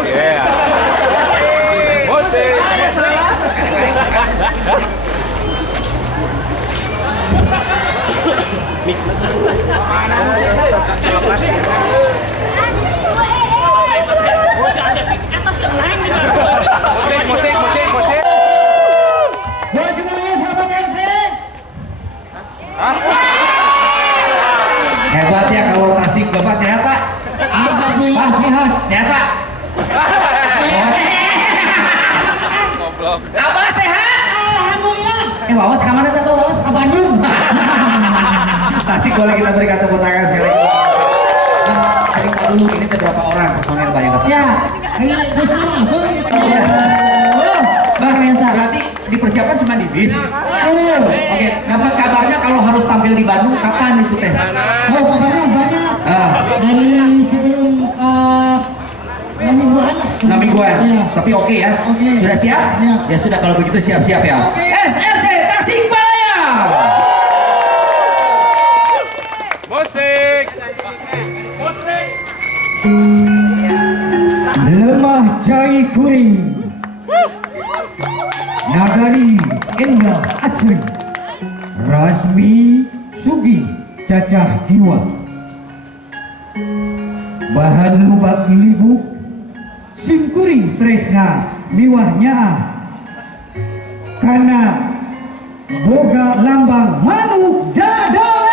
Yeah. Musik. Musik. Buat semuanya sahabat MC. Hebat ya kalau Tasik. Bapak sehat Pak? Alhamdulillah sehat. Sehat Pak? Goblok. Abah sehat? Alhamdulillah. Wawas kemana tuh Wawas? Ke Bandung. Tasik boleh kita berikan tepuk tangan sekali. Nah, cerita dulu ini ada berapa orang personel Pak yang datang? Ya, Ini bersama tuh. luar biasa. Berarti dipersiapkan cuma di bis. Oh, Oke, dapat kabarnya kalau harus tampil di Bandung kapan itu teh? kabarnya banyak. Dari sebelum 6 mingguan lah. 6 mingguan. Iya. Tapi oke ya. Oke. Sudah siap? Iya. Ya sudah kalau begitu siap-siap ya. Oke. SRC Tasikmalaya. Musik. Lemah Jai Kuring, Nagari Indah Asri, Rasmi Sugi Cacah Jiwa, Bahan Lubak Libuk, Singkuring Tresna Miwahnya, karena Boga Lambang Manuk Dadar.